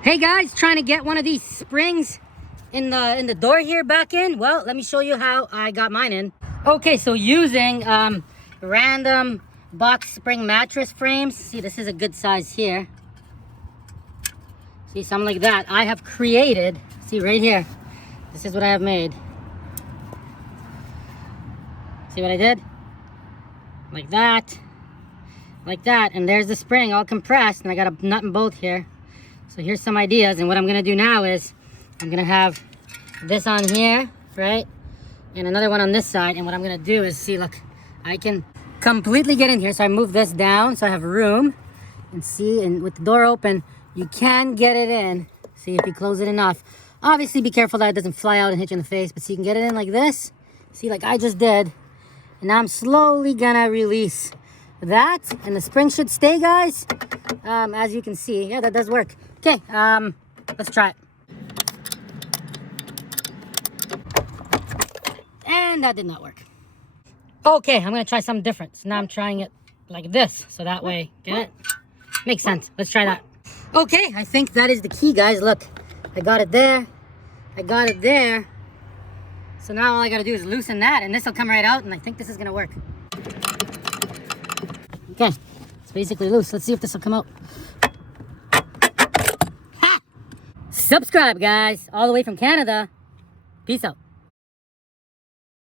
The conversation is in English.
Hey guys, trying to get one of these springs in the door here back in. Well, let me show you how I got mine in. Okay, so using random box spring mattress frames. See, this is a good size here. See, something like that. I have created, see right here, this is what I have made. See what I did? Like that, and there's the spring all compressed, and I got a nut and bolt here. So here's some ideas, and what I'm gonna do now is I'm gonna have this on here, right? And another one on this side, and what I'm gonna do is, see, look, I can completely get in here. So I move this down so I have room, and see, and with the door open, you can get it in. See, if you close it enough. Obviously be careful that it doesn't fly out and hit you in the face, but see, you can get it in like this. See, like I just did. And now I'm slowly gonna release that, and the spring should stay, guys. As you can see, yeah, that does work. Okay, let's try it. And that did not work. Okay, I'm gonna try something different. So now I'm trying it like this, so that way, get it? Makes sense. Let's try that. Okay, I think that is the key, guys. Look, I got it there. I got it there. So now all I gotta do is loosen that, and this will come right out, and I think this is gonna work. Okay, it's basically loose. Let's see if this will come out. Ha! Subscribe, guys, all the way from Canada. Peace out.